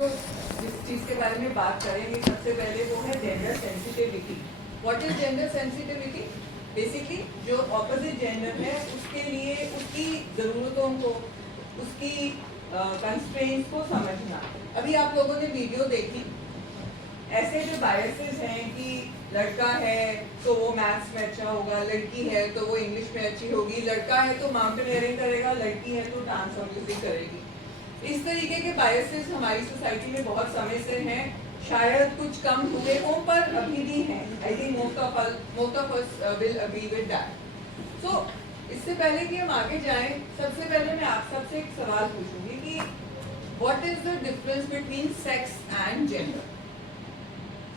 तो जिस चीज़ के बारे में बात करेंगे सबसे पहले वो है gender sensitivity. What is gender sensitivity? Basically जो ऑपोजिट जेंडर है उसके लिए उसकी ज़रूरतों को, उसकी कंस्ट्रेंट्स को समझना। अभी आप लोगों ने वीडियो देखी, ऐसे जो बायसेस हैं कि लड़का है तो वो मैथ्स में अच्छा होगा, लड़की है तो वो इंग्लिश में अच्छी होगी, लड़का है तो माउंटेनियरिंग करेगा, लड़की है तो डांस और म्यूजिक करेगी। इस तरीके के बायसेस हमारी सोसाइटी में बहुत समय से हैं। शायद कुछ कम हुए हों पर अभी भी हैं। I think most of us will agree with that. So इससे पहले कि हम आगे जाएं, सबसे पहले मैं आप सबसे एक सवाल पूछूंगी कि what is the difference between sex and gender?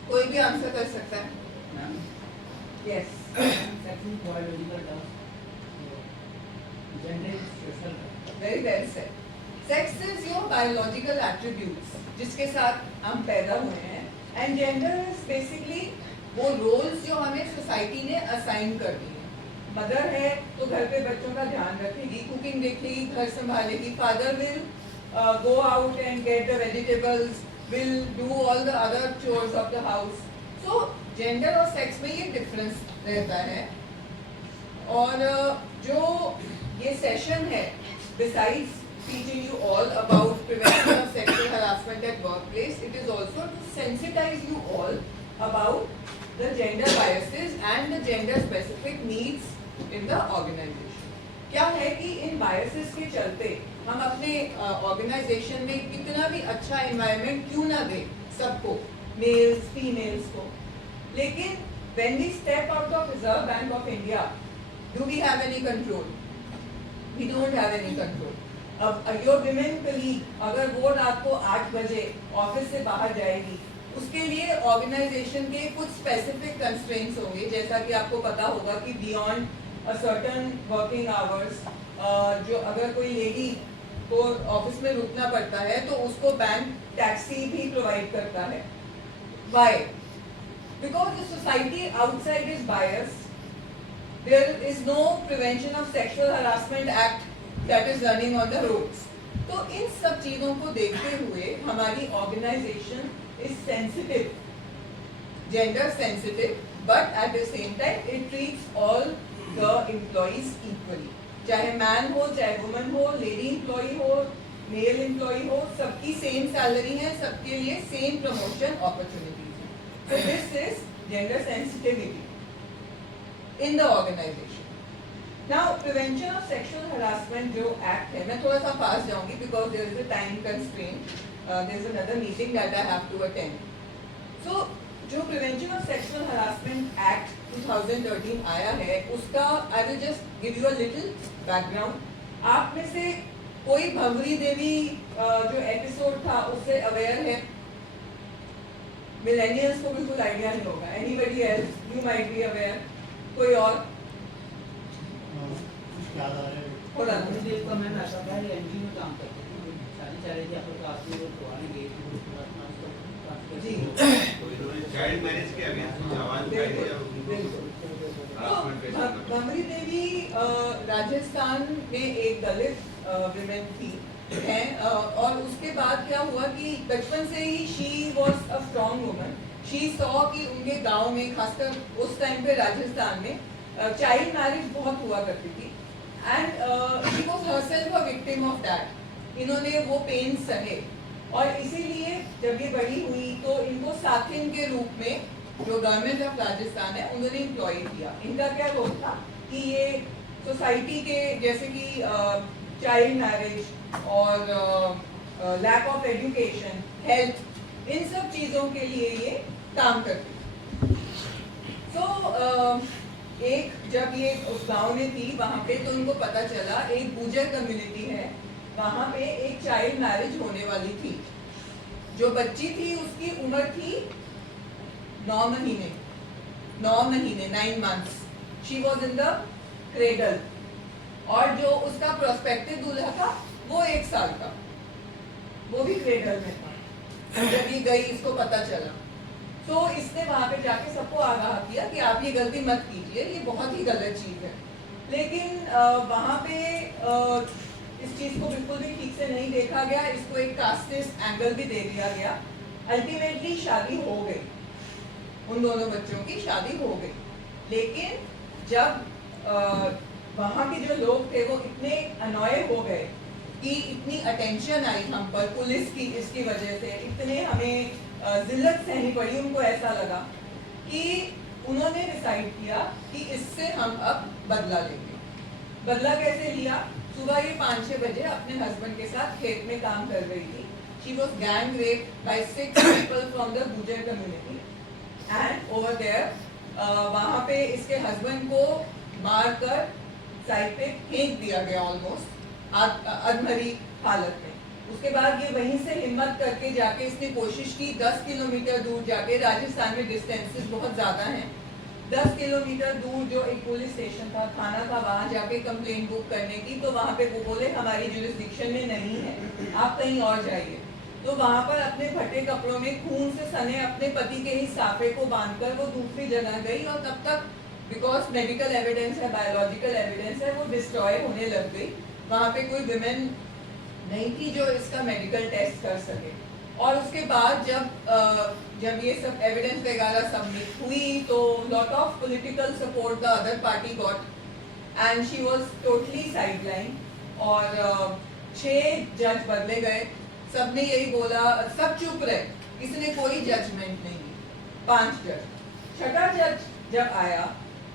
कोई भी आंसर कर सकता है? Yes. Very well said. Sex is your biological attributes जिसके साथ हम पैदा हुए हैं, एंड जेंडर इज बेसिकली वो रोल्स जो हमें सोसाइटी ने असाइन कर दी है। मदर है तो घर पे बच्चों का ध्यान रखेगी, कुकिंग देखेगी, घर संभालेगी। Father will go out and get the vegetables, will do all the other chores of the house. So gender और sex में ये difference रहता है। और जो ये session है, besides teaching you all about prevention of sexual harassment at workplace, it is also to sensitize you all about the gender biases and the gender specific needs in the organization. क्या है कि इन biases के चलते हम अपने organisation में कितना भी अच्छा एनवायरनमेंट क्यों ना दे सबको, मेल्स फीमेल्स को, लेकिन when we step out of Reserve Bank of India, do we have any control? We don't have any control. अब योर विमेन कलीग अगर वो रात को 8 बजे ऑफिस से बाहर जाएगी, उसके लिए ऑर्गेनाइजेशन के कुछ स्पेसिफिक कंस्ट्रेंट्स होंगे, जैसा कि आपको पता होगा कि beyond a certain working hours, जो अगर कोई लेडी को ऑफिस में रुकना पड़ता है तो उसको बैंक टैक्सी भी प्रोवाइड करता है। Why? Because the society outside is biased. There is no Prevention of Sexual Harassment Act that is running on the roads. तो इन सब चीजों को देखते हुए हमारी organisation is sensitive, gender sensitive, but at the same time it treats all the employees equally. चाहे man हो, चाहे वुमन हो, लेडी एम्प्लॉई हो, मेल एम्प्लॉई हो, सबकी सेम सैलरी है, सबके लिए सेम प्रमोशन अपॉर्चुनिटीज है। So this is gender sensitivity in the organization. Now prevention of sexual harassment जो एक्ट है, मैं थोड़ा सा फास्ट जाऊंगी because there is a time constraint. There is another meeting that I have to attend. So जो prevention of sexual harassment act 2013 आया है, उसका I will just give you a little background. आप में से कोई भंवरी देवी जो एपिसोड था उससे अवेयर है? मिलेनियल्स को बिल्कुल आइडिया नहीं होगा। Anybody else you might be aware? कोई और? थोड़ा जी चाइल्ड मैरिज के भंवरी देवी राजस्थान में एक दलित विमेन थी हैं, और उसके बाद क्या हुआ कि बचपन से ही she was a strong woman. She saw कि उनके गांव में, खासकर उस टाइम पे राजस्थान में चाइल्ड मैरिज बहुत हुआ करती थी, and she was herself a victim of that. इन्होंने वो पेन सहे और इसीलिए जब ये बड़ी हुई तो इनको साथिन के रूप में जो गवर्नमेंट ऑफ राजस्थान है उन्होंने एम्प्लॉय किया। इनका क्या रोल था कि ये सोसाइटी के जैसे कि चाइल्ड मैरिज और लैक ऑफ एजुकेशन, हेल्थ, इन सब चीज़ों के लिए ये काम करती। सो एक जब ये उस गांव में थी वहाँ पे, तो इनको पता चला एक गुर्जर कम्युनिटी है, वहाँ पे एक चाइल्ड मैरिज होने वाली थी। जो बच्ची थी उसकी उम्र थी 9 महीने, 9 months। She was in the cradle. और जो उसका प्रोस्पेक्टिव दूल्हा था वो 1 साल का, वो भी क्रेडल में था जब ये गई, इसको पता चला। तो इसने वहाँ पे जाके सबको आगाह किया कि आप ये गलती मत कीजिए, ये बहुत ही गलत चीज़ है। लेकिन वहाँ पे इस चीज को बिल्कुल भी ठीक से नहीं देखा गया, इसको एक कास्टिस्ट एंगल भी दे दिया गया। अल्टीमेटली शादी हो गई, उन दोनों बच्चों की शादी हो गई, लेकिन जब वहाँ के जो लोग थे वो इतने अनॉय हो गए कि इतनी अटेंशन आई हम पर पुलिस की, इसकी वजह से इतने हमें जिल्लत सहनी पड़ी, उनको ऐसा लगा कि उन्होंने डिसाइड किया कि इससे हम अब बदला लेंगे। बदला कैसे लिया? सुबह ये 5-6 बजे अपने हस्बैंड के साथ खेत में काम कर रही थी। She was gang raped by 6 people from the Gujar community and over there वहाँ पे इसके हस्बैंड को मारकर साइड पे फेंक दिया गया ऑलमोस्ट अधमरी हालत में। उसके बाद ये वहीं से हिम्मत करके जाके इसने कोशिश की 10 किलोमीटर दूर जाके, राजस्थान में डिस्टेंसेस बहुत ज़्यादा हैं, 10 किलोमीटर दूर जो एक पुलिस स्टेशन था, थाना था, वहाँ जाके कंप्लेंट बुक करने की। तो वहाँ पे वो बोले हमारी जुरिस्डिक्शन में नहीं है, आप कहीं और जाइए। तो वहाँ पर अपने फटे कपड़ों में खून से सने अपने पति के ही साफे को बांधकर वो दूसरी जगह गई और तब तक बिकॉज मेडिकल एविडेंस है, बायोलॉजिकल एविडेंस है, वो डिस्ट्रॉय होने लग गई। वहाँ पे कोई विमेन नहीं थी जो इसका मेडिकल टेस्ट कर सके। और उसके बाद जब ये सब एविडेंस वगैरह सबमिट हुई तो lot of political support the other party got and she was totally sideline. और 6 जज बदले गए, सबने यही बोला, सब चुप रहे, किसी ने कोई जजमेंट नहीं दी। 5 जज। 6ठा जज जब आया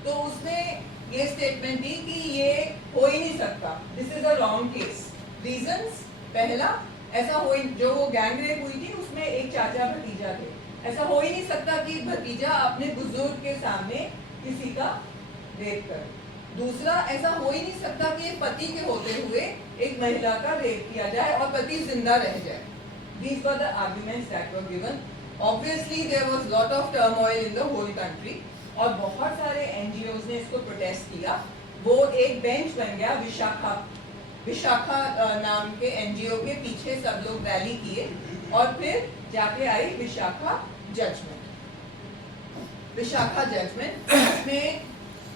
तो उसने ये स्टेटमेंट दी कि ये हो ही नहीं सकता, this is a wrong case. Reasons, पहला, ऐसा हो ही, जो वो गैंग रेप हुई थी उसमें एक चाचा भतीजा थे, ऐसा हो ही नहीं सकता कि भतीजा अपने बुजुर्ग के सामने किसी का रेप करे। दूसरा, ऐसा हो ही नहीं सकता कि एक पति के होते हुए एक महिला का रेप किया जाए और पति जिंदा रह जाए। These were the arguments that were given. Obviously there was lot of turmoil in the whole country और बहुत सारे NGOs ने इसको प्रोटेस्ट किया। वो एक बेंच बन गया, विशाखा नाम के NGO के पीछे सब लोग रैली किए और फिर जाके आई विशाखा जजमेंट। इसमें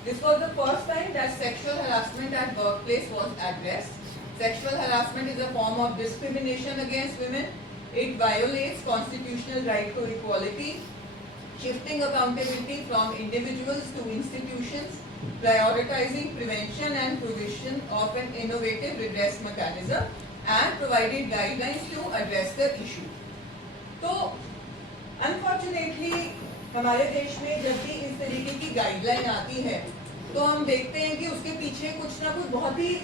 this was the first time that sexual harassment at workplace was addressed. Sexual harassment is a form of discrimination against women. It violates constitutional right to equality, shifting accountability from individuals to institutions, prioritizing prevention and provision of an innovative redress mechanism, and provided guidelines to address the issue. तो unfortunately हमारे देश में जब भी इस तरीके की guideline आती है तो हम देखते हैं कि उसके पीछे कुछ ना कुछ बहुत ही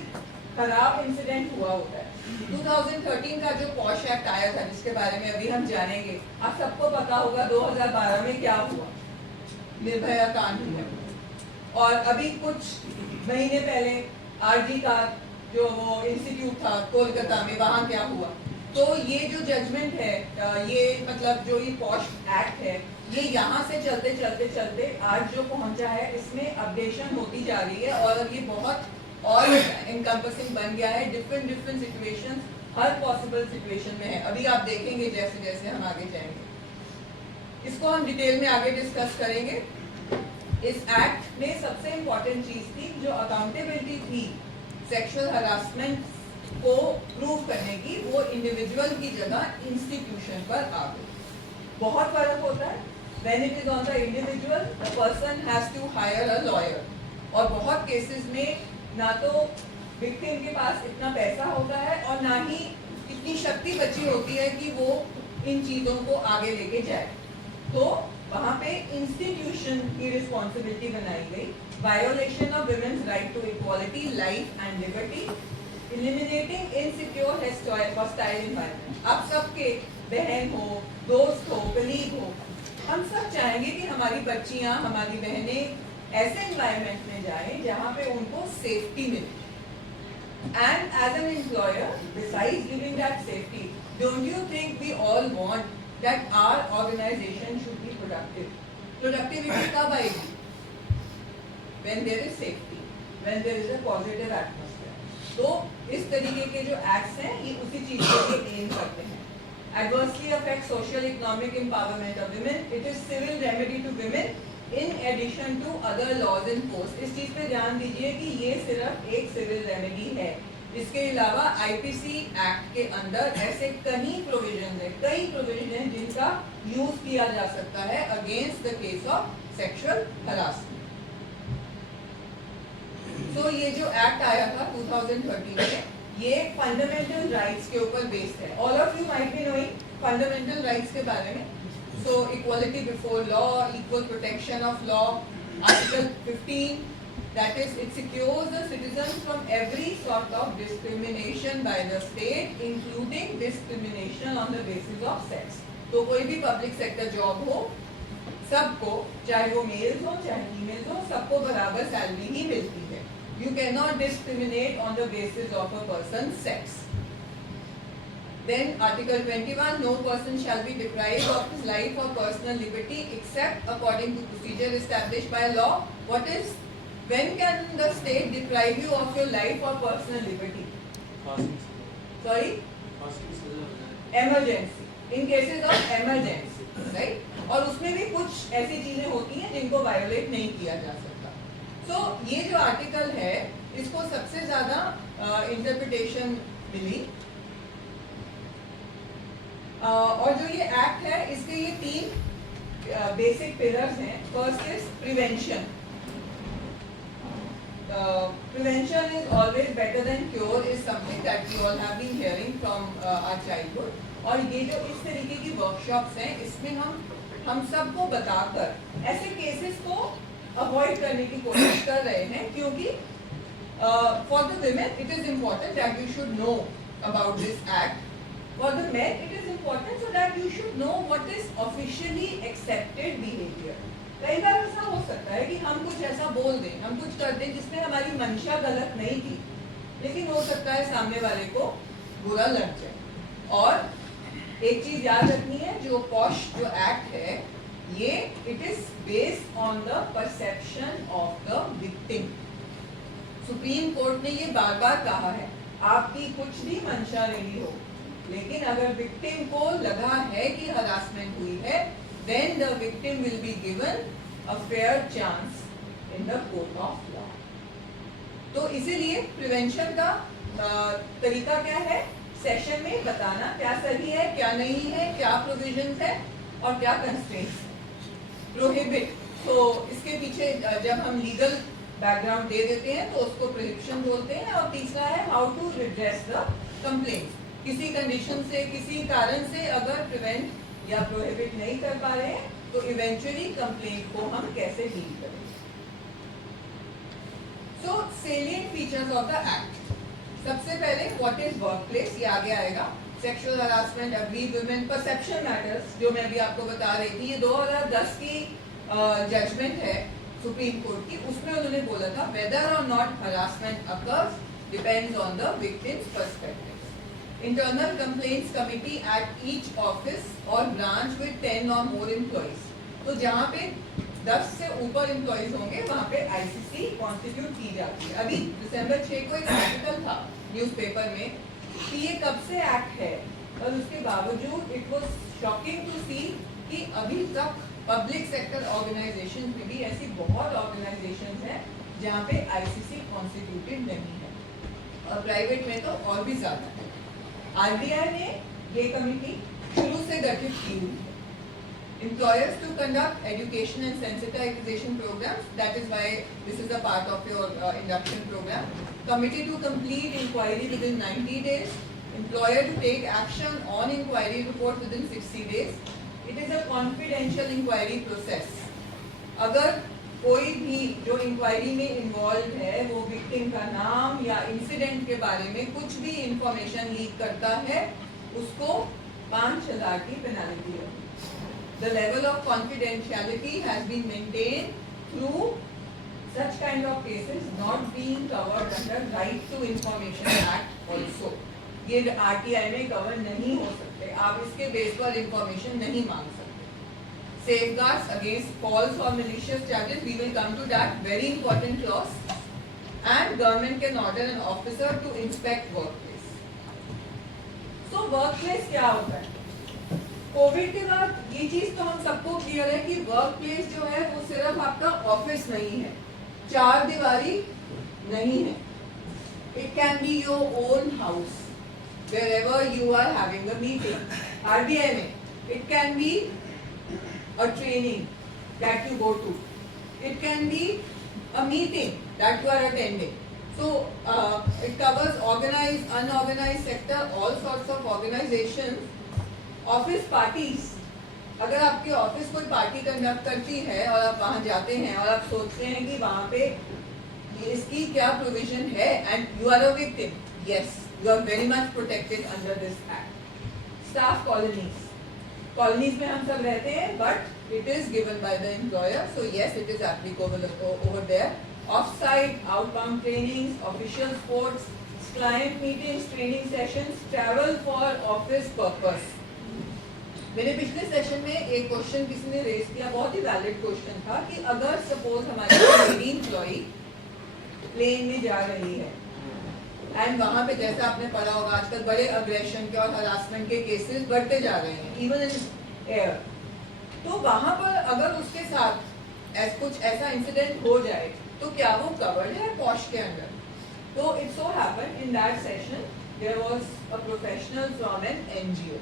खराब इंसिडेंट हुआ होता है। 2013 का जो पॉश एक्ट आया था जिसके बारे में अभी हम जानेंगे, आप सबको पता होगा 2012 में क्या हुआ, निर्भया कांड हुआ। और अभी कुछ महीने पहले आरजी का जो वो इंस्टीट्यूट था कोलकाता में, वहाँ क्या हुआ। तो ये जो जजमेंट है, ये मतलब जो ये पॉश एक्ट है, ये यहाँ से चलते चलते चलते आज जो पहुँचा है इसमें अपडेशन होती जा रही है और अब ये बहुत और इनकम्पसिंग बन गया है। डिफरेंट सिचुएशंस, हर पॉसिबल सिचुएशन में है। अभी आप देखेंगे जैसे जैसे हम आगे जाएंगे, इसको हम डिटेल में आगे डिस्कस करेंगे। इस एक्ट में सबसे इम्पोर्टेंट चीज थी जो अकाउंटेबिलिटी थी सेक्सुअल हरासमेंट को प्रूव करने की, वो इंडिविजुअल की जगह इंस्टीट्यूशन पर आ गई। बहुत फर्क होता है, when it is on the individual, the person has to hire a lawyer। और बहुत केसेस में ना तो विक्टिम के पास इतना पैसा होता है और ना ही इतनी शक्ति बची होती है कि वो इन चीज़ों को आगे लेके जाए। तो वहाँ पे इंस्टीट्यूशन की रिस्पॉन्सिबिलिटी बनाई गई। Violation of women's right to equality, life and liberty, eliminating insecure hostile environment. आप सबके बहन हो, दोस्त हो, कलीग हो, हम सब चाहेंगे कि हमारी बच्चियां, हमारी बहनें ऐसे एनवायरनमेंट में जाएं जहां पे उनको सेफ्टी मिले। And as an employer, besides giving that safety, don't you think we all want that our organization should be productive? Productivity कब आएगी? When there is safety, when there is a positive atmosphere. तो इस तरीके के जो acts हैं ये उसी चीज के लिए एम करते हैं। Adversely affects social economic empowerment of women. It is civil remedy to women in addition to other laws in force. इस चीज पे ध्यान दीजिए कि ये सिर्फ एक सिविल रेमेडी है, इसके अलावा आईपीसी एक्ट के अंदर ऐसे कई प्रोविजन है जिनका यूज किया जा सकता है against the case of sexual harassment. तो ये जो एक्ट आया था 2013 में, ये फंडामेंटल राइट्स के ऊपर बेस्ड है। All of you might be knowing fundamental rights के बारे में। सो equality before law, equal protection of law, article 15, that is, it secures the citizens from every sort of discrimination by the state, including discrimination on the basis of sex. तो कोई भी public sector job हो, सबको, चाहे वो mails हो चाहे females हो, सबको बराबर सैलरी ही मिलती है। You cannot discriminate on the basis of a person's sex. Then Article 21, no person shall be deprived of his life or personal liberty except according to procedure established by law. What is, when can the state deprive you of your life or personal liberty? Sorry? Emergency. In cases of emergency, right? और उसमें भी कुछ ऐसी चीजें होती हैं जिनको violet नहीं किया जा सकता। तो ये जो आर्टिकल है, इसको सबसे ज्यादा इंटरप्रिटेशन मिली, और जो ये एक्ट है इसके ये 3 बेसिक पिलर्स हैं। First is prevention. Prevention is always better than cure is something that we all have been hearing from our childhood. और ये जो इस तरीके की वर्कशॉप्स हैं, इसमें हम सबको बताकर ऐसे केसेस को अवॉइड करने की कोशिश कर रहे हैं, क्योंकि for the women it is important that you should know about this act. For the main it is important so that you should know what is officially accepted behaviour. कई बार ऐसा हो सकता है कि हम कुछ ऐसा बोल दें, हम कुछ कर दें जिसमें हमारी मंशा गलत नहीं थी, लेकिन हो सकता है सामने वाले को बुरा लग जाए। और एक चीज याद रखनी है, जो पॉश जो एक्ट है, ये it is based on the perception of the victim. Supreme court ने ये बार बार कहा है, आपकी कुछ भी मंशा नहीं हो, लेकिन अगर विक्टिम को लगा है कि हरासमेंट हुई है, then the victim will be given a fair chance in the court of law. तो इसीलिए प्रिवेंशन का तरीका क्या है, सेशन में बताना क्या सही है, क्या नहीं है, क्या प्रोविजंस है और क्या कंस्ट्रेंट्स है। प्रोहिबिट, तो इसके पीछे जब हम लीगल बैकग्राउंड दे देते हैं तो उसको प्रोहिबिशन बोलते हैं। और तीसरा है how to redress the complaints. किसी कंडीशन से, किसी कारण से अगर प्रिवेंट या प्रोहिबिट नहीं कर पा रहे हैं तो इवेंचुअली कंप्लेंट को हम कैसे डील करें। So salient features of the act. सबसे पहले व्हाट इज वर्कप्लेस, ये आगे आएगा। Sexual harassment, agreed women, perception matters, जो मैं भी आपको बता रही थी, ये 2010 की जजमेंट है सुप्रीम कोर्ट की। उसमें उन्होंने बोला था वेदर और not harassment occurs depends on the victims perspective. Internal Complaints Committee at each office or branch with 10 or more employees. तो जहाँ पे 10 से ऊपर एम्प्लॉइज होंगे वहाँ पे आईसीसी कॉन्स्टिट्यूट की जाती है। अभी दिसंबर 6 को एक आर्टिकल था न्यूज़पेपर में कि ये कब से एक्ट है, और उसके बावजूद इट वाज शॉकिंग टू सी कि अभी तक पब्लिक सेक्टर ऑर्गेनाइजेशन में भी ऐसी बहुत ऑर्गेनाइजेशन हैं जहाँ पे आईसीसी कॉन्स्टिट्यूटेड नहीं है, और प्राइवेट में तो और भी ज़्यादा है। आरबीआई ने ये कमेटी शुरू से गठित की हुई है। Employers to conduct education and sensitization programs. That is why this is a part of your induction program. Committee to complete inquiry within 90 days. Employer to take action on inquiry report within 60 days. It is a confidential inquiry process. अगर कोई भी जो inquiry में involve है वो victim का नाम या इंसिडेंट के बारे में कुछ भी इंफॉर्मेशन लीक करता है, उसको 5,000 की पेनल्टी होगी। The level of confidentiality has been maintained through such kind of cases not being covered under Right to Information Act also. ये RTI में कवर नहीं हो सकते, आप इसके बेस पर इंफॉर्मेशन नहीं मांग सकते। Safeguards against false or malicious charges, we will come to that, very important clause. And government can order an officer to inspect workplace. So workplace क्या होता है? कोविड के बाद ये चीज तो हम सबको क्लियर है कि वर्कप्लेस जो है वो सिर्फ आपका ऑफिस नहीं है, चार दीवारी नहीं है। It can be your own house, wherever you are having a meeting. RBMA. It can be a training that you go to. It can be a meeting that you are attending. So it covers organized, unorganized sector, all sorts of organizations. Office parties. अगर आपकी office कोई party conduct करती है और आप वहाँ जाते हैं और आप सोचते हैं कि वहाँ पे इसकी क्या प्रोविजन है and you are a victim, yes, you are very much protected under this act. Staff colonies. Colonies में हम सब रहते हैं, but it is given by the employer, so yes, it is applicable over there. Off-site, outbound trainings, official sports, client meetings, training sessions, travel for office purpose. मेरे पिछले session में एक question किसी ने रेज किया, बहुत ही वैलिड क्वेश्चन था कि अगर सपोज हमारी लेडी एम्प्लॉई प्लेन में जा रही है एंड वहाँ पे जैसा आपने पढ़ा होगा आजकल बड़े अग्रेशन के और हरासमेंट के केसेस बढ़ते जा रहे हैं इवन इन एयर, तो वहाँ पर अगर उसके साथ कुछ ऐसा इंसिडेंट हो जाए तो क्या वो कवर्ड है पॉश के अंदर? तो it so happened in that session there was a professional from an NGO,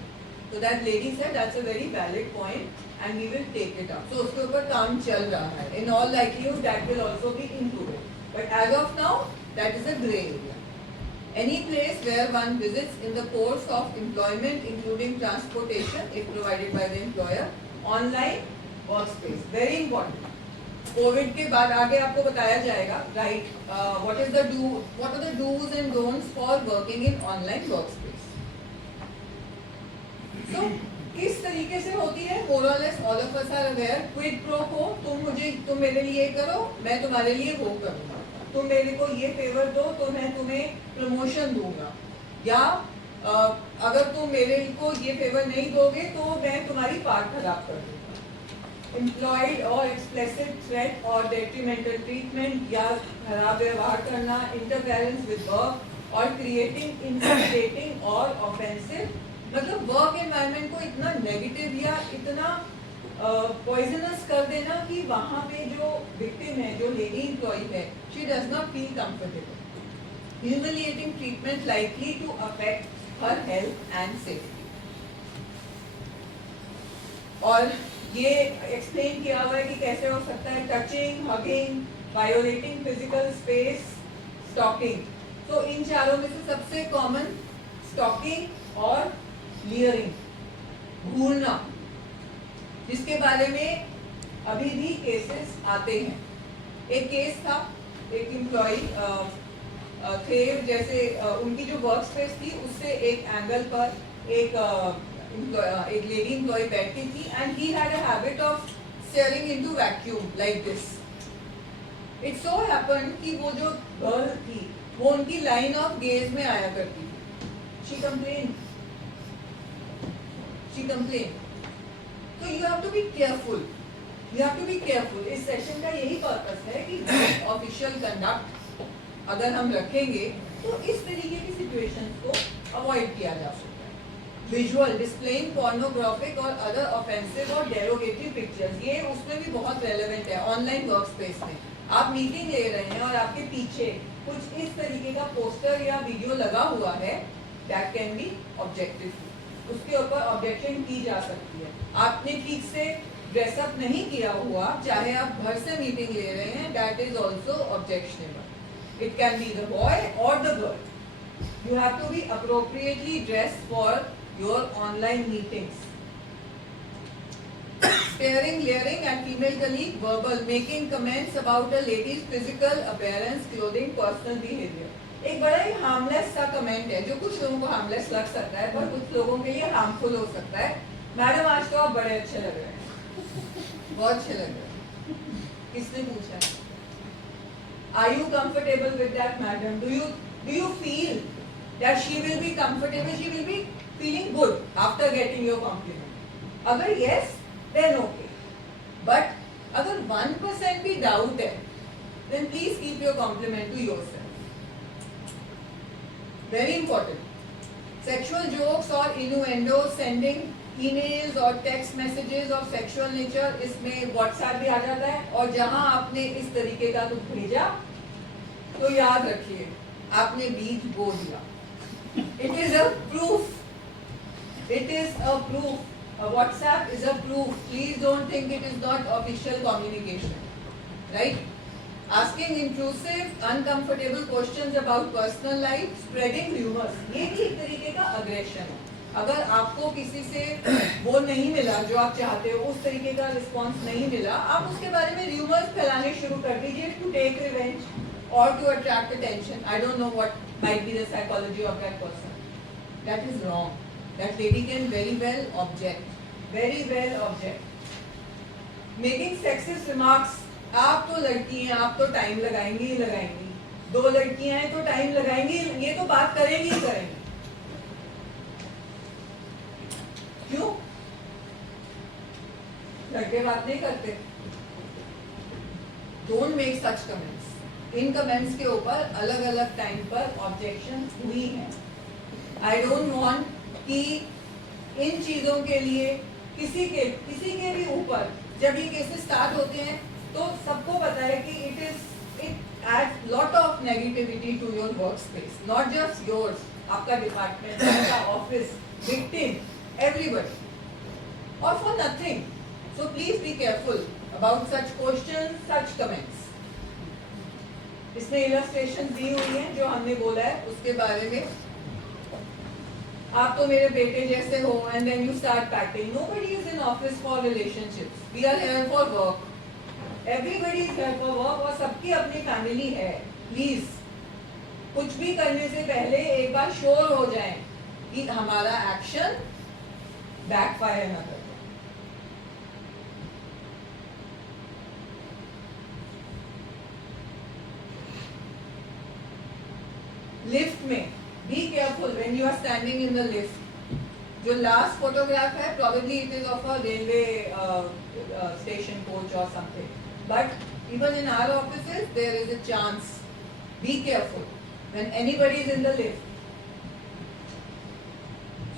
so that lady said that's a very valid point and we will take it up. So उसके ऊपर काम चल रहा है. In all likelihood that will also be included. But as of now that is a grey area. Any place where one visits in the course of employment including transportation if provided by the employer, online workspace. Very important. Covid के बाद आगे आपको बताया जाएगा, right, what are the do's and don'ts for working in online workspace. So, किस तरीके से होती है? More or less all of us are aware. Quid pro quo, तुम मेरे लिए ये करो, मैं तुम्हारे लिए वो करूँगा. तुम मेरे को ये फेवर दो तो मैं तुम्हें प्रमोशन दूंगा, या अगर तुम मेरे को ये फेवर नहीं दोगे तो मैं तुम्हारी पार्ट खराब कर दूंगा. Employed or explicit threat or detrimental treatment या खराब व्यवहार करना, interference with work और creating, intimidating और offensive. मतलब वर्क एनवायरनमेंट को इतना नेगेटिव या इतना पॉइजनस कर देना कि वहाँ पे जो विक्टिम है, जो लेडी एम्प्लॉई है, she does not feel comfortable. Humiliating treatment likely to affect her health and safety. और ये एक्सप्लेन किया हुआ है कि कैसे हो सकता है. Touching, hugging, violating physical space, stalking. तो इन चारों में से सबसे कॉमन स्टॉकिंग और लियरिंग, घूरना, जिसके बारे में अभी भी केसेस आते हैं. एक केस था, एक एम्प्लॉई थे, जैसे उनकी जो वर्क स्पेस थी उससे एक एंगल पर एक लेडी एम्प्लॉई बैठी थी and he had a habit of steering into vacuum like this. It so happened कि वो जो गर्ल थी वो उनकी लाइन ऑफ गेज में आया करती थी. She complain. तो you have to be careful. इस सेशन का यही पर्पस है कि ऑफिशियल कंडक्ट अगर हम रखेंगे तो इस तरीके की सिचुएशंस को अवॉइड किया जा सकता है. विजुअल डिस्प्लेइंग पोर्नोग्राफिक और अदर ऑफेंसिव और डेरोगेटरी पिक्चर्स, ये उसमें भी बहुत रेलेवेंट है. ऑनलाइन वर्क स्पेस में आप मीटिंग ले रहे हैं और आपके पीछे कुछ इस तरीके का पोस्टर या वीडियो लगा हुआ है, दैट कैन बी ऑब्जेक्टिव. उसके ऊपर ऑब्जेक्शन की जा सकती है. आपने ठीक से ड्रेसअप नहीं किया हुआ, चाहे आप घर से मीटिंग ले रहे हैं, that is also objectionable. It can be the boy or the girl. You have to be appropriately dressed for your online meetings. Staring, leering at female colleague, verbal, making comments about a lady's physical appearance, clothing, personal behavior. एक बड़ा ही harmless सा comment है जो कुछ लोगों को harmless लग सकता है पर कुछ लोगों के लिए हार्मफुल हो सकता है. मैडम आज तो आप बड़े अच्छे लग रहे हैं, बहुत अच्छे लग रहे हैं. किसने पूछा? Are you comfortable with that, madam? Do you feel that she will be comfortable? She will be feeling good after getting your compliment. अगर yes, then okay. But अगर 1% भी doubt है, then please keep your compliment to yourself. Very important. Sexual jokes or innuendos, sending emails or text messages of sexual nature, इसमें WhatsApp भी आ जाता है. और जहाँ आपने इस तरीके का कुछ भेजा तो याद रखिए आपने बीज बो दिया. It is a proof. It is a proof. WhatsApp is a proof. Please don't think it is not official communication. Right? Asking intrusive, uncomfortable questions about personal life, spreading rumors. ये भी एक तरीके का aggression है. अगर आपको किसी से वो नहीं मिला जो आप चाहते हो, उस तरीके का रिस्पॉन्स नहीं मिला, आप उसके बारे में रूमर्स फैलाने शुरू कर दीजिए टू टेक रिवेंज और to attract attention. I don't know what might be the psychology of that person. That is wrong. That lady can very well object. Very well object. Making sexist remarks. आप तो लड़की हैं, आप तो time लगाएंगी ही लगाएंगी. दो लड़कियां हैं तो टाइम लगाएंगी, ये तो बात करेंगी ही करेंगी. क्यों? लड़के बात नहीं करते. Don't make such comments. In comments के ऊपर अलग अलग टाइम पर ऑब्जेक्शन हुई है. आई डोंट वांट कि इन चीजों के लिए किसी के भी ऊपर जब ये केसेस स्टार्ट होते हैं तो सबको पता है कि it adds lot of negativity to your work space. Not just yours, आपका डिपार्टमेंट, आपका ऑफिस, विक्टिम, एवरीबडी, और for nothing. So please be careful about such question, such comments. इसमें इलस्ट्रेशन दी हुई है जो हमने बोला है उसके बारे में. आप तो मेरे बेटे जैसे हो and then you start patting. Nobody is in office for relationships. We are here for work. Everybody is here for work और सबकी अपनी फैमिली है. प्लीज कुछ भी करने से पहले एक बार श्योर हो जाएं कि हमारा एक्शन बैकफायर ना करे. लिफ्ट में be careful when you are standing in the lift. जो लास्ट फोटोग्राफ है probably it is of a railway station coach or something, but even in our offices there is a chance. Be careful when anybody is in the lift.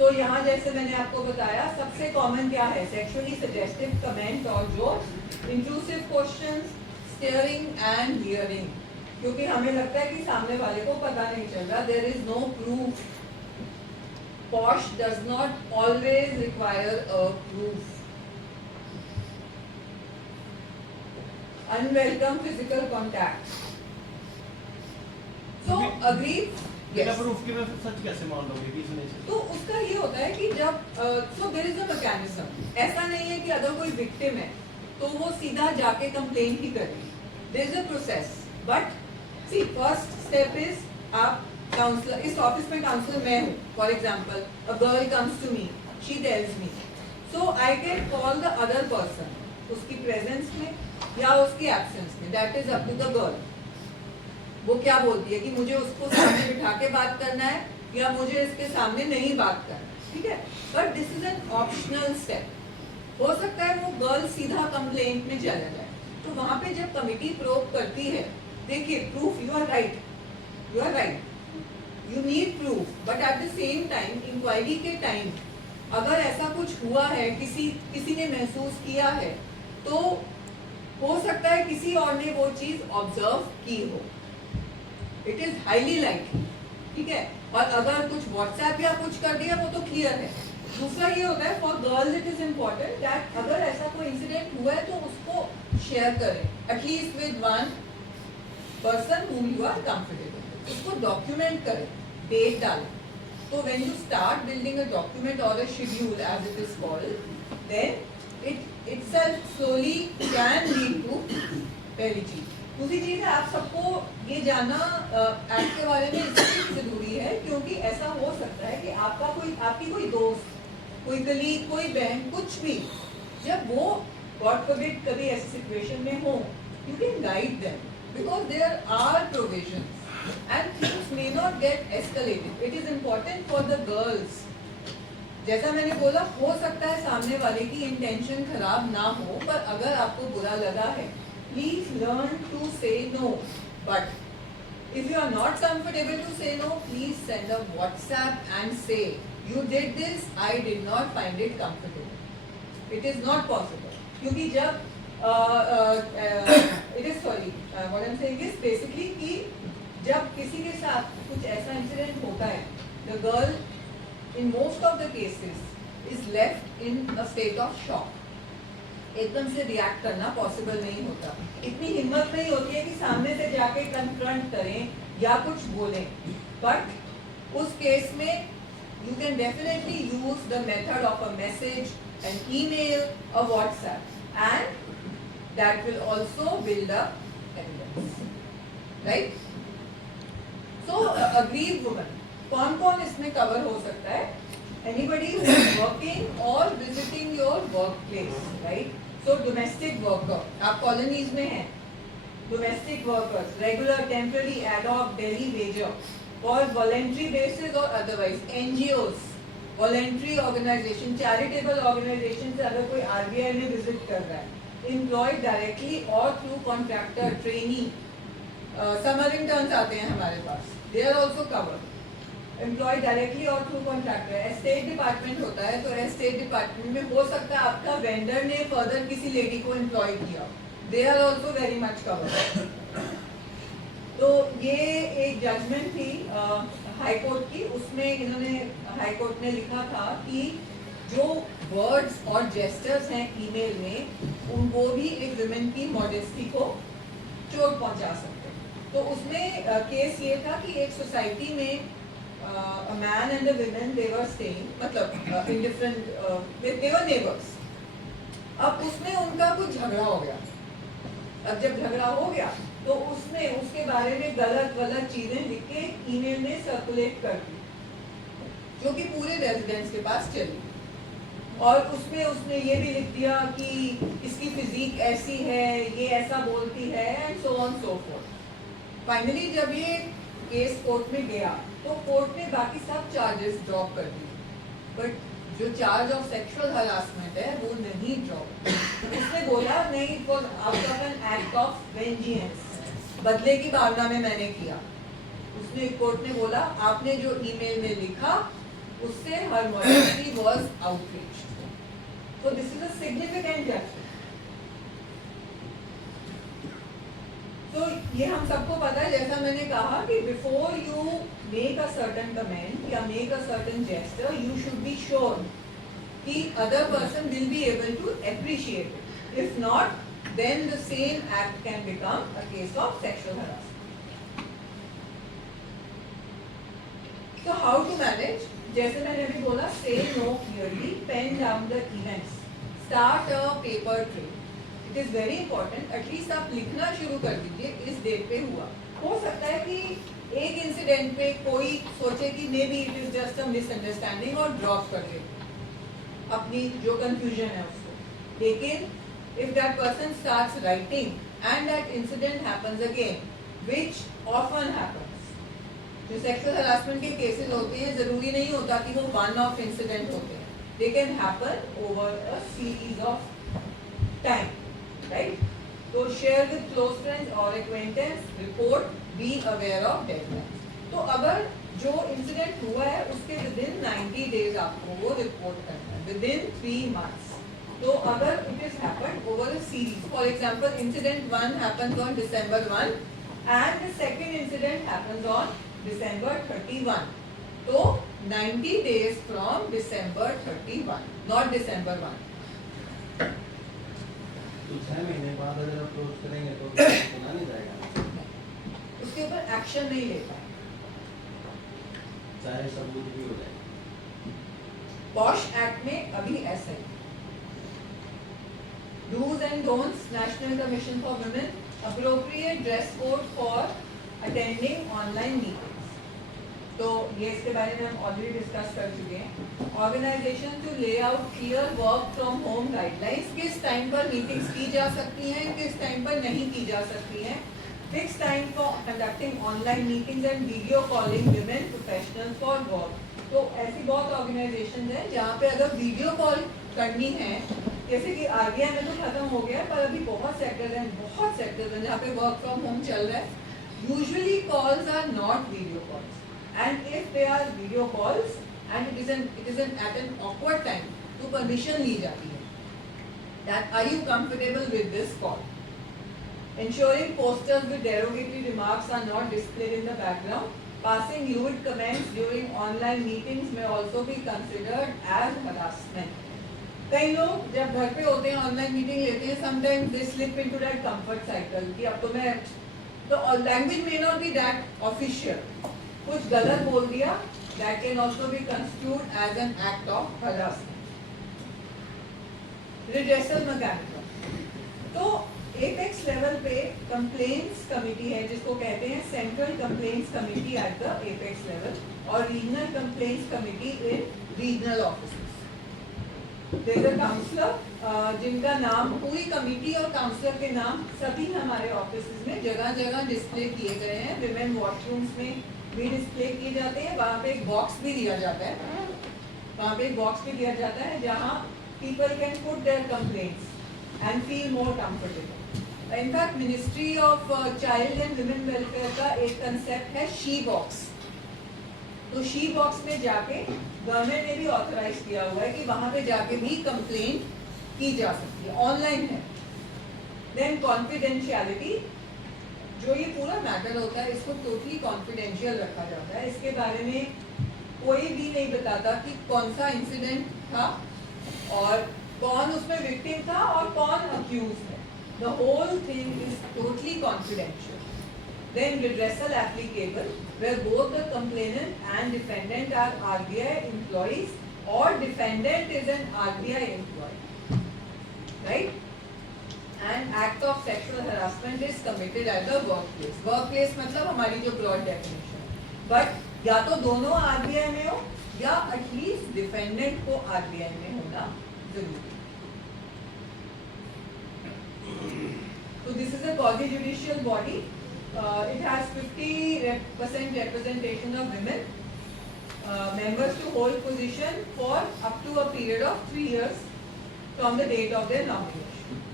तो यहाँ जैसे मैंने आपको बताया सबसे common क्या है, सेक्सुअली सजेस्टिव कमेंट और jokes, intrusive questions, steering and hearing. क्योंकि हमें लगता है कि सामने वाले को पता नहीं चल रहा. There is no proof. POSH does not always require a proof. Unwelcome physical contact. So agree. बिना प्रूफ के मैं सच कैसे मान लूंगी कि इसने से? तो उसका ये होता है कि जब so there is a mechanism. ऐसा नहीं है कि अगर कोई विक्टिम है तो वो सीधा जाके कंप्लेन ही करेगी. There is a process. But see first step is आप काउंसलर, इस ऑफिस में काउंसलर मैं हूँ. For example a girl comes to me, she tells me, so I can call the other person उसकी प्रेजेंस में या उसकी एब्सेंस में. That is up to the girl. वो क्या बोलती है कि मुझे उसको सामने बिठा के बात करना है या मुझे इसके सामने नहीं बात करना. ठीक है, but this is an optional step. हो सकता है वो गर्ल सीधा कंप्लेंट में चला जाए. तो वहां पे जब कमिटी प्रोब करती है, देखिए proof, you are right, you are right, you need proof, but at the same time inquiry के टाइम अगर ऐसा कुछ हुआ है, किसी ने महसूस किया है, तो हो सकता है किसी और ने वो चीज ऑब्जर्व की हो. It is highly likely. ठीक है, और अगर कुछ व्हाट्सएप या कुछ कर दिया वो तो क्लियर है. दूसरा ये होता है for girls it is important that अगर ऐसा कोई इंसिडेंट हुआ है तो उसको शेयर करें at least with one person whom you are comfortable. उसको डॉक्यूमेंट करें, डेट डालें. तो when you start building a document or a schedule as it is called, then it itself slowly can lead to पहली चीज. दूसरी चीज है आप सबको ये जानना एक्ट के बारे में इसलिए जरूरी है क्योंकि ऐसा हो सकता है कि आपकी कोई दोस्त, कोई कलीग, कोई बहन, कुछ भी, जब वो गॉड फॉरबिड कभी ऐसी सिचुएशन में हो, you can guide them because there are provisions and things may not get escalated. It is important for the girls. जैसा मैंने बोला, हो सकता है सामने वाले की इंटेंशन खराब ना हो, पर अगर आपको बुरा लगा है, please learn to say no. But if you are not comfortable to say no, please send a WhatsApp and say, you did this, I did not find it comfortable. It is not possible. क्योंकि जब it is sorry, what I'm saying is basically कि जब किसी के साथ कुछ ऐसा incident होता है, the girl in most of the cases is left in a state of shock. एकदम से रिएक्ट करना पॉसिबल नहीं होता, इतनी हिम्मत नहीं होती है कि सामने से जाके कन्फ्रंट करें या कुछ बोलें. बट उस केस में you can definitely use the method of a message, an email, a WhatsApp, and that will also build up evidence, right? So a grieved woman, कौन-कौन इसमें cover हो सकता है? Anybody who is working or visiting your workplace, right? So domestic worker, आप colonies में हैं, domestic workers, regular, temporary, ad hoc, daily wager, और voluntary basis और otherwise NGOs, voluntary organization, charitable organization से अगर कोई RBI में visit कर रहा है, employed directly और through contractor, trainee, summer interns आते हैं हमारे पास, they are also covered. Employed directly और through contractor, estate department होता है, तो estate department में हो सकता है आपका vendor ने further किसी lady को employ किया, they are also very much covered. तो ये एक जजमेंट थी हाई कोर्ट की, उसमें इन्होंने हाई कोर्ट ने लिखा था कि जो वर्ड्स और जेस्टर्स हैं ईमेल में, उनको भी एक विमेन की मॉडेस्टी को चोट पहुंचा सकते हैं. तो उसमें केस ये था कि एक सोसाइटी में a man and a women they were staying, मतलब in different, they were neighbours. अब उसमें उनका कुछ झगड़ा हो गया. अब जब झगड़ा हो गया तो उसने उसके बारे में गलत चीजें लिख के ईमेल में सर्कुलेट कर दी, जो कि पूरे रेजिडेंट्स के पास चली. और उसमें उसने ये भी लिख दिया कि इसकी फिजिक ऐसी है, ये ऐसा बोलती है, and so on so fourth. Finally जब ये केस कोर्ट में गया तो कोर्ट ने बाकी सब चार्जेस ड्रॉप कर दिए, बट जो चार्ज ऑफ सेक्सुअल हरासमेंट है वो नहीं ड्रॉप. उसने बोला नहीं, it was out of N act of vengeance, बदले की भावना में मैंने किया. उसने कोर्ट ने बोला आपने जो ईमेल में लिखा उससे हर modesty was outreached. So this is a significant judgement. तो ये हम सबको पता है, जैसा मैंने कहा कि before you make a certain comment या make a certain gesture, you should be sure कि other person will be able to appreciate it. If not, then the same act can become a case of sexual harassment. So how to manage? जैसे मैंने अभी बोला, say no clearly, pen down the events, start a paper trail. It is very important. At least आप लिखना शुरू कर दीजिए, इस डेट पे हुआ. हो सकता है कि एक इंसिडेंट पे कोई सोचे कि may be it is just a misunderstanding और ड्रॉप कर दे अपनी जो कंफ्यूजन है उसको. लेकिन if that person starts writing and that incident happens again, which often happens, जो sexual harassment के cases होते हैं जरूरी नहीं होता कि वो one off incident होते हैं, they can happen over a series of time, right? तो share with close friends or acquaintance, report, be aware of deadlines. तो अगर जो incident हुआ है उसके within 90 days आपको वो report करना है, within 3 months. तो अगर it is happened over a series, for example, incident 1 happens on December 1 and the second incident happens on December 31. तो 90 days from December 31, not December 1. तो 6 महीने बाद अगर अप्रोच करेंगे तो सुना नहीं जाएगा, उसके ऊपर एक्शन नहीं लेता, चाहे सबूत भी हो जाए. पॉश एक्ट में अभी ऐसा है. Do's and don'ts, National Commission for Women, appropriate dress code for attending online meetings. तो ये इसके बारे में हम ऑलरेडी डिस्कस कर चुके हैं. ऑर्गेनाइजेशन टू ले out clear work from home guidelines, किस टाइम पर मीटिंग्स की जा सकती हैं, किस टाइम पर नहीं की जा सकती हैं. Fix time for conducting online meetings and video calling women professionals for work. तो ऐसी बहुत ऑर्गेनाइजेशन हैं जहाँ पे अगर वीडियो कॉल करनी है, जैसे कि आरबीआई में तो खत्म हो गया, पर अभी बहुत सेक्टर्स हैं जहाँ पे वर्क फ्रॉम होम चल रहा है. Usually calls are not video calls, and if they are video calls and it is at an awkward time, तो परमिशन ली जाती है that are you comfortable with this call. Ensuring posters with derogatory remarks are not displayed in the background. Passing lewd comments during online meetings may also be considered as harassment. कई लोग जब घर पे होते हैं ऑनलाइन मीटिंग लेते हैं sometimes they slip into that comfort cycle कि अब तो मैं तो language may not be that official, कुछ गलत बोल दिया, that can also be constitute as an act of harassment. Redressal mechanism, तो एपेक्स लेवल पे कंप्लेंट्स कमिटी है जिसको कहते हैं central complaints committee at the apex level और regional complaints committee in regional offices. There is a counsellor जिनका नाम, पूरी कमिटी और काउंसलर के नाम सभी हमारे ऑफिसेस में जगह जगह डिस्प्ले किए गए हैं. विमेन वॉशरूम्स में भी डिस्प्ले किए जाते हैं. वहाँ पे एक बॉक्स भी दिया जाता है, वहाँ पे एक बॉक्स भी दिया जाता है जहाँ people can put their complaints and feel more comfortable. In fact ministry of child and women welfare का एक कंसेप्ट है शी बॉक्स. तो शी बॉक्स में जाके गवर्नमेंट ने भी ऑथराइज किया हुआ है कि वहां पे जाके भी कंप्लेंट की जा सकती है, ऑनलाइन है. देन कॉन्फिडेंशियलिटी, जो ये पूरा मैटर होता है इसको टोटली कॉन्फिडेंशियल रखा जाता है. इसके बारे में कोई भी नहीं बताता कि कौन सा इंसिडेंट था और कौन उसमें विक्टिम था और कौन अक्यूज है. The whole thing is totally confidential. Then redressal applicable, where both the complainant and defendant are RBI employees or defendant is an RBI employee, right? And act of sexual harassment is committed at the workplace. Workplace मतलब हमारी जो broad definition है. But या तो दोनों RBI में हो या at least defendant को RBI में होना जरूरी. So this is a quasi-judicial body. It has 50% representation of women. Members to hold position for up to a period of 3 years from the date of their nomination.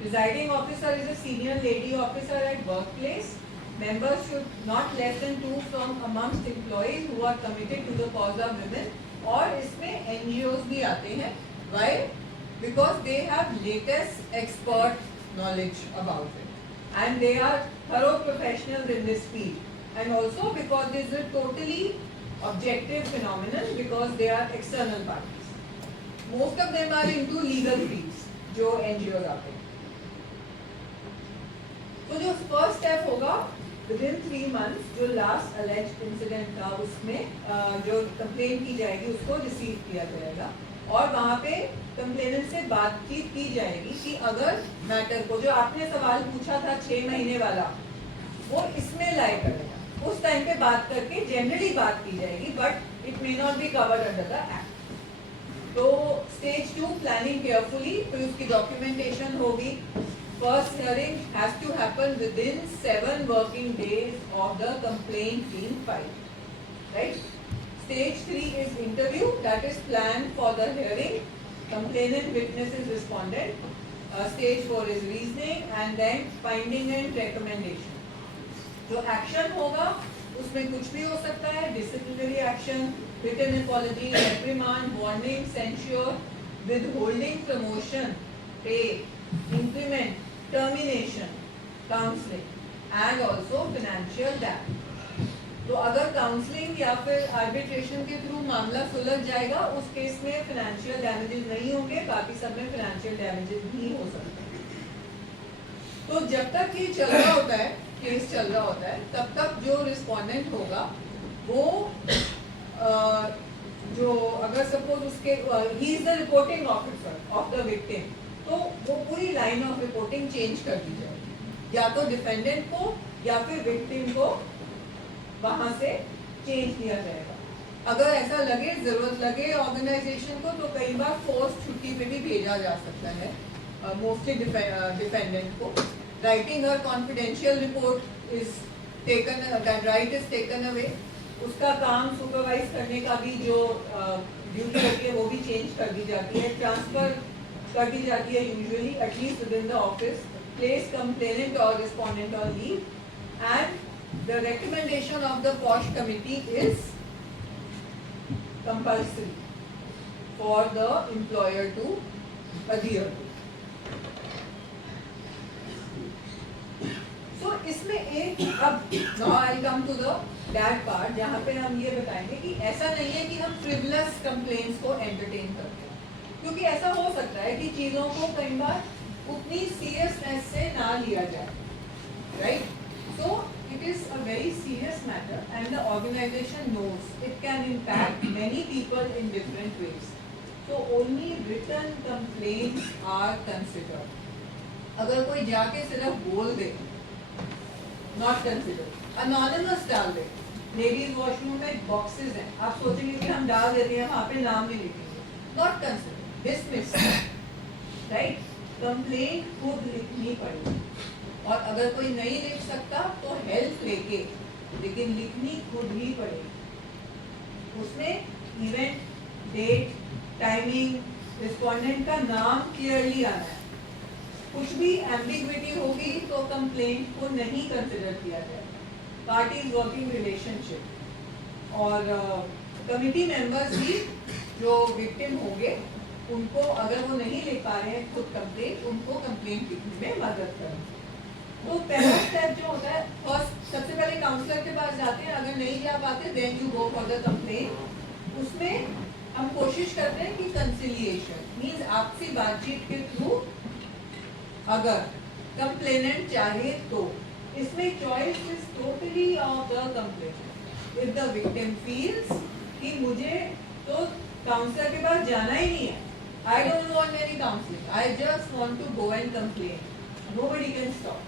Presiding officer is a senior lady officer at workplace. Members should not less than 2 from amongst employees who are committed to the cause of women. और इसमें NGOs भी आते हैं. Why? Because they have latest expert knowledge about it and they are thorough professionals in this field, and also because this is a totally objective phenomenon because they are external parties. Most of them are into legal fields जो NGOs आते हैं. तो जो first step होगा within 3 months जो last alleged incident था उसमें जो complaint की जाएगी उसको receive किया जाएगा और वहाँ पे कंप्लेनेंट से बातचीत की जाएगी कि अगर मैटर को जो आपने सवाल पूछा था 6 महीने वाला वो इसमें लाई करेगा, उस टाइम पे बात करके जनरली बात की जाएगी but it may not be covered under the act. तो स्टेज 2 प्लानिंग केयरफुली, तो उसकी डॉक्यूमेंटेशन होगी. First hearing has to happen within 7 working days of the complaint being filed, right. Stage 3 is interview, that is planned for the hearing. Complainant, witnesses, respondent. Stage 4 is reasoning and then finding and recommendation. जो action होगा उसमें कुछ भी हो सकता है. Disciplinary action, written apology, reprimand, warning, censure, withholding promotion, pay, increment, termination, counseling, and also financial damage. तो अगर काउंसलिंग या फिर आर्बिट्रेशन के थ्रू मामला सुलझ जाएगा उस केस में फाइनेंशियल डैमेजेस नहीं होंगे, बाकी सब में फाइनेंशियल डैमेजेस भी हो सकते हैं. तो जब तक ये चल रहा होता है, केस चल रहा होता है, तब तक जो रिस्पोंडेंट होगा वो जो अगर सपोज उसके he is the reporting officer of the victim, तो वो पूरी लाइन ऑफ रिपोर्टिंग चेंज कर दी जाएगी, या तो डिफेंडेंट को या फिर विक्टिम को वहां से चेंज किया जाएगा. अगर ऐसा लगे, जरूरत लगे ऑर्गेनाइजेशन को, तो कई बार फोर्स छुट्टी पे भी भेजा जा सकता है मोस्टली डिफेंडेंट को. Writing her confidential report is taken, that right is taken away. उसका काम सुपरवाइज करने का भी जो ड्यूटी होती है वो भी चेंज कर दी जाती है, ट्रांसफर कर दी जाती है usually at least within the office. Place complainant और respondent on leave, and the recommendation of the POSH committee is compulsory for the employer to adhere to. इसमें एक अब now I come to the that part जहाँ पे हम ये बताएंगे कि ऐसा नहीं है कि हम फ्रिवलस कंप्लेंट्स को एंटरटेन करते हैं, क्योंकि ऐसा हो सकता है कि चीज़ों को कई बार उतनी सीरियसनेस से ना लिया जाए, right? So it is a very serious matter and the organization knows it can impact many people in different ways. So only written complaints are considered. अगर कोई जाके सिर्फ बोल दे, not considered. Anonymous डाल दे, लेडीज वॉशरूम में boxes हैं, आप सोचेंगे कि हम डाल देते हैं, वहाँ पे नाम नहीं लिखेंगे, not considered, dismissed, right? Complaint खुद लिखनी पड़ेगी, और अगर कोई नहीं लिख सकता तो हेल्प लेके, लेकिन लिखनी खुद ही पड़ेगी। उसमें इवेंट, डेट, टाइमिंग, रिस्पोंडेंट का नाम क्लियरली आना है। कुछ भी एम्बिग्विटी होगी तो कंप्लेंट को नहीं कंसिडर किया जाएगा। पार्टीज वर्किंग रिलेशनशिप और कमिटी मेंबर्स भी जो विक्टिम होंगे उनको अगर वो नहीं लिख पा रहे हैं खुद कंप्लेंट, उनको कंप्लेंट लिखने में मदद करें। तो पहला स्टेप जो होता है, फर्स्ट सबसे पहले काउंसलर के पास जाते हैं, अगर नहीं जा पाते then you go for the complaint. उसमें हम कोशिश करते हैं कि कंसिलिएशन मींस आपसी बातचीत के थ्रू अगर कंप्लेनेंट चाहे तो, इसमें choice is totally off the complainant. If the victim feels कि मुझे तो काउंसलर के पास जाना ही नहीं है, I don't want any counseling, I just want to go and complain, nobody can stop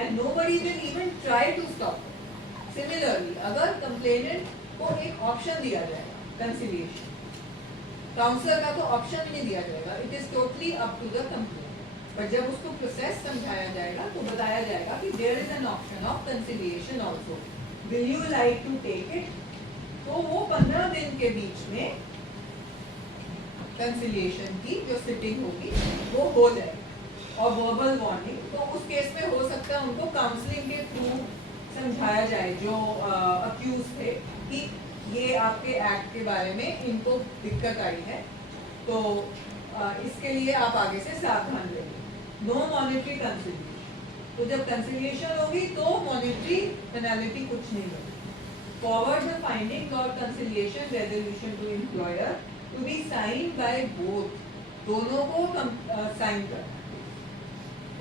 and nobody will even try to stop. Similarly, अगर complainant को एक ऑप्शन दिया जाएगा conciliation, काउंसलर का तो ऑप्शन ही नहीं दिया जाएगा, it is totally up to the complainant, पर जब उसको प्रोसेस समझाया जाएगा तो बताया जाएगा कि there is an option of conciliation also, will you like to take it? तो वो 15 दिन के बीच में कंसिलिएशन की जो सिटिंग होगी वो हो जाएगी। और वर्बल वार्निंग तो उस केस में हो सकता है उनको काउंसलिंग के थ्रू समझाया जाए जो अक्यूज थे कि ये आपके एक्ट के बारे में इनको दिक्कत आई है, तो इसके लिए आप आगे से सावधान रहिए। नो मॉनेटरी कंसिलिएशन, तो जब कंसिलिएशन होगी तो मॉनेटरी पेनल्टी कुछ नहीं होगी। फॉरवर्ड द फाइंडिंग और conciliation resolution to employer to be signed by both, दोनों को साइन करना।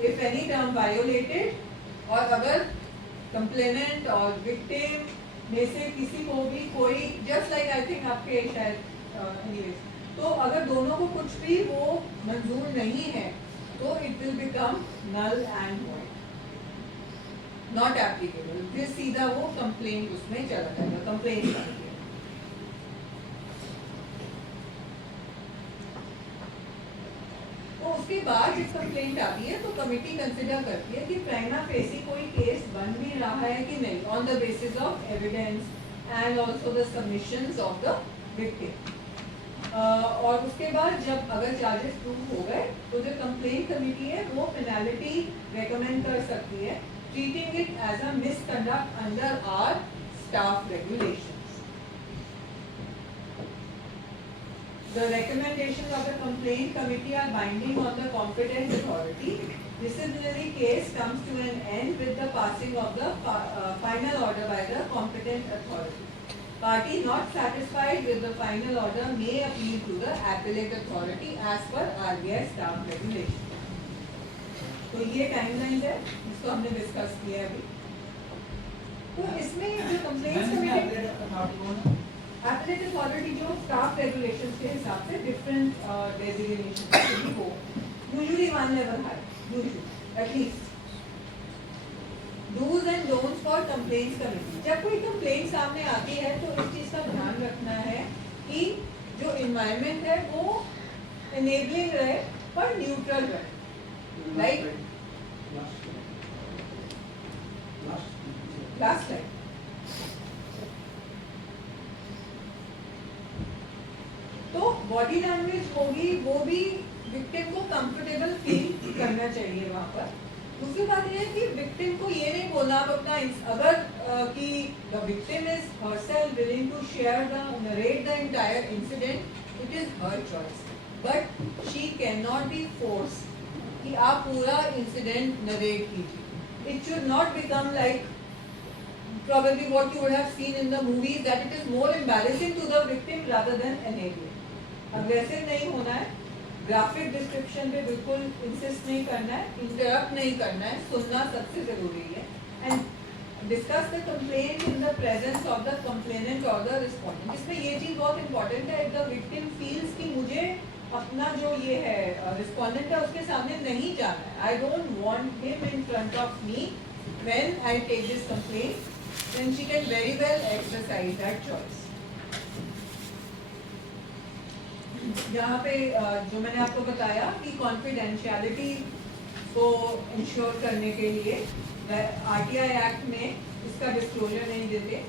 If any term violated, और अगर कंप्लेनेंट और विक्टिम में से किसी को भी कोई just like I think आपके शायद anyways, तो अगर दोनों को कुछ भी वो मंजूर नहीं है तो it will become null and void, not applicable। फिर सीधा वो कंप्लेंट उसमें चला जाएगा, कंप्लेंट करके। तो उसके बाद जब कंप्लेंट आती है तो कमिटी कंसिडर करती है कि प्राइमा फेसी कोई केस बन भी रहा है कि नहीं, on the basis of evidence and also the submissions of the victim. और उसके बाद जब अगर चार्जेस प्रूव हो गए तो जो कंप्लेंट कमिटी है वो पेनल्टी रेकमेंड कर सकती है, treating it as a misconduct under our staff regulations. The recommendations of the complaint committee are binding on the competent authority. Disciplinary case comes to an end with the passing of the final order by the competent authority. Party not satisfied with the final order may appeal to the appellate authority as per RBI staff regulation. तो ये timeline है जिसको हमने discuss किया अभी। तो इसमें जो कंप्लेंट्स कमिटी एपलेट अथॉरिटी जो स्टाफ रेगुलेशंस के हिसाब से डिफरेंट डेजिग्नेशन हो, usually 1 level high, usually at least. Dos and don'ts for complaints committee, जब कोई कंप्लेंट सामने आती है तो इस चीज़ का ध्यान रखना है कि जो इन्वायरमेंट है वो एनेबलिंग रहे पर न्यूट्रल रहे। लाइक लास्ट स्लाइड, तो बॉडी लैंग्वेज होगी वो भी विक्टिम को कंफर्टेबल फील करना चाहिए वहाँ पर। दूसरी बात ये है कि विक्टिम को ये नहीं बोलना आप अपना अगर कि the victim is herself willing to share the narrate the entire incident, it is her choice, but she can not be force कि आप पूरा इंसिडेंट नरेट कीजिए। it should not become like probably what you would have seen in the movies, that it is more embarrassing to the victim rather than enabling. Aggressive नहीं होना है, graphic description पे बिल्कुल insist नहीं करना है, interrupt नहीं करना है, सुनना सबसे जरूरी है, and discuss the complaint in the presence of the complainant or the respondent. इसमें ये चीज बहुत important है, if the victim feels कि मुझे अपना जो ये है respondent है उसके सामने नहीं जाना है, I don't want him in front of me when I take this complaint, then she can very well exercise that choice. यहाँ पे जो मैंने आपको बताया कि कॉन्फिडेंशियलिटी को इंश्योर करने के लिए RTI एक्ट में इसका डिस्क्लोजर नहीं देते.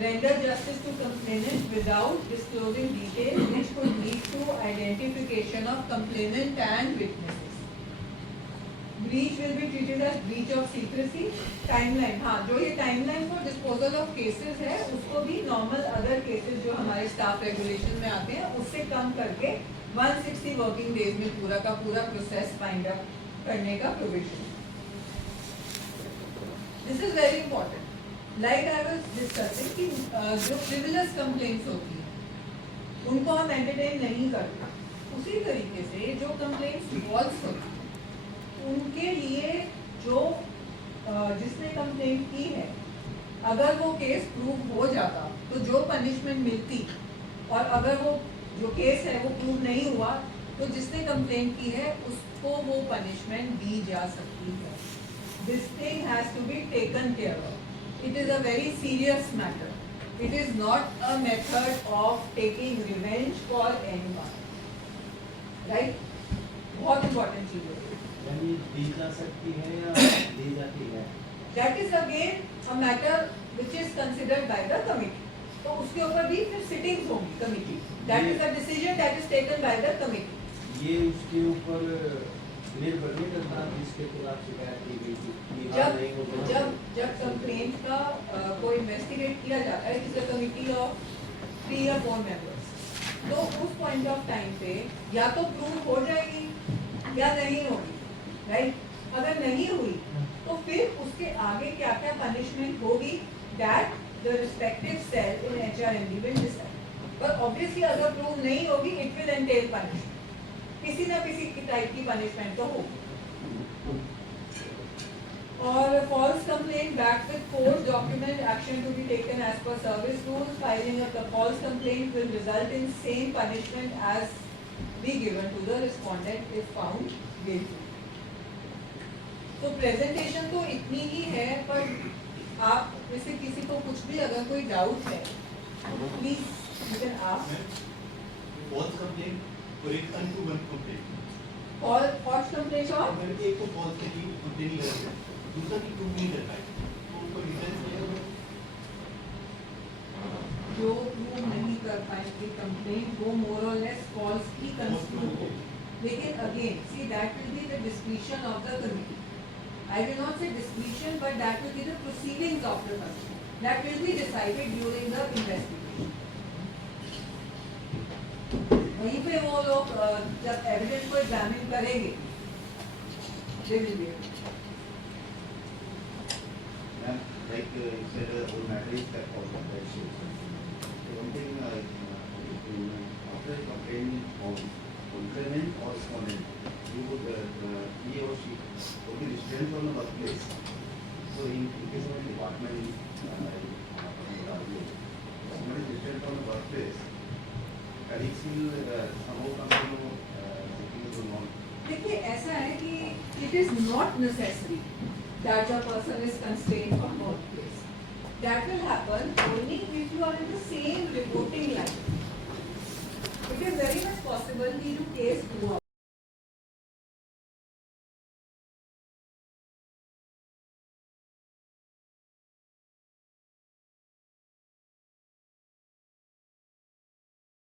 Render justice to complainant without disclosing detail which could lead to identification of complainant and witnesses. Breach will be treated as breach of secrecy. Timeline, हाँ, जो ये timeline for disposal of cases है उसको भी normal other cases जो हमारे staff regulation में आते हैं उससे कम करके 160 वर्किंग डेज में पूरा का पूरा प्रोसेस फाइंड अप करने का provision. This is very important. Like I was discussing कि जो फ्रिवलस कंप्लेंट्स होती हैं उनको हम एंटरटेन नहीं करते. उसी तरीके से जो कंप्लेंट्स फॉल्स होती हैं उनके लिए जो जिसने कंप्लेंट की है, अगर वो केस प्रूव हो जाता तो जो पनिशमेंट मिलती, और अगर वो जो केस है वो प्रूव नहीं हुआ तो जिसने कंप्लेंट की है उसको वो पनिशमेंट दी जा सकती है. This thing has to be taken care of. It is a very serious matter. It is not a method of taking revenge for anyone. Right, बहुत इंपॉर्टेंट चीज है. यानी दी जा सकती है या दी जाती है. That is again a matter which is considered by the committee. तो उसके ऊपर भी फिर sittings होंगी committee. That is a decision that is taken by the committee. ये उसके ऊपर निर्भर नहीं करता जिसके खिलाफ शिकायत की गई थी. जब कंप्लेंट का को इन्वेस्टिगेट किया जाता है, it is a committee of 3 या 4 मेंबर्स, तो उस पॉइंट ऑफ टाइम पे या तो प्रूव हो जाएगी या नहीं होगी. राइट, अगर नहीं हुई तो फिर उसके आगे क्या क्या पनिशमेंट होगी, that the respective cell in HRMD will decide. पर ऑब्वियसली अगर प्रूव नहीं होगी इट विल एंटेल पनिशमेंट. किसी ना किसी की टाइप की पनिशमेंट तो होगी. और false complaint back with force document action to be taken as per service rules. Filing a false complaint will result in same punishment as be given to the respondent if found guilty. तो presentation तो इतनी ही है, पर आप जैसे किसी को कुछ भी अगर कोई डाउट है please you can ask. False complaint और एक अनप्रूवन कंप्लेंट. और फॉल्स कंप्लेंट और अगर एक को फॉल्स के लिए कंप्लेंट नहीं कर रहे, दूसरा की प्रूव नहीं कर पाए तो उनको रीजन है जो प्रूव नहीं कर पाएंगे कंप्लेंट वो मोर और लेस फॉल्स ही कंस्टिट्यूट हो. लेकिन again see that will be the discretion of the committee. I will not say discretion, but that will be the proceedings of the committee. That will be decided during the investigation. वहीं पे वो लोग जब evidence को examine करेंगे, they will be able to. Ma'am, like you said, all matter is that of the issues. So one thing, after complaining of complainant or respondent, you would he or she would be restrained from the workplace. So in case of a department, somebody is restrained from the workplace, colleagues will somehow come to know something is wrong. देखिए ऐसा है कि it is not necessary that the person is constrained from workplace. That will happen only if you are in the same reporting line. It is very much possible